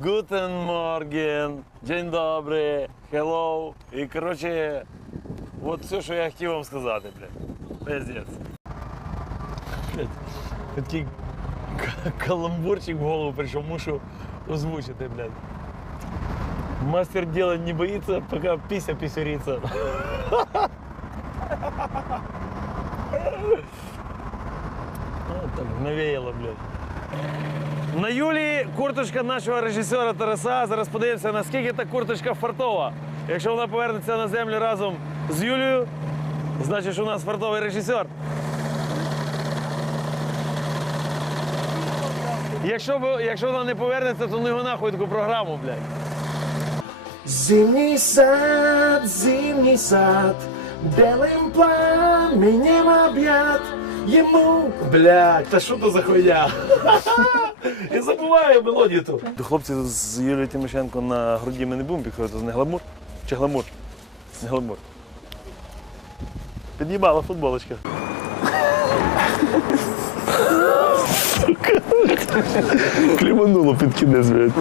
Guten Morgen, День добрий, hello. І коротше, от все, що я хотів вам сказати, блядь. Пиздець. Блядь, такий каламбурчик в голову прийшов, мушу озвучити, блядь. Мастер дела не боится, пока пися писюрится. Ну, навеяло, блядь. На Юлії курточка нашого режисера Тараса. Зараз подивимося, наскільки та курточка фартова. Якщо вона повернеться на землю разом з Юлією, значить, що у нас фартовий режисер. Якщо, якщо вона не повернеться, то не його нахуй таку програму, блядь. Зимний сад, зимний сад, белым пламенем объят. Ему, блядь, та що то за хуйня? Я забуваю мелодію ту. До хлопців з Юлією Тимошенко на груді ми не будемо підходити. Це не гламур чи гламур? Не гламур. Під'їбала футболочка. Клімануло під кінець, блядь.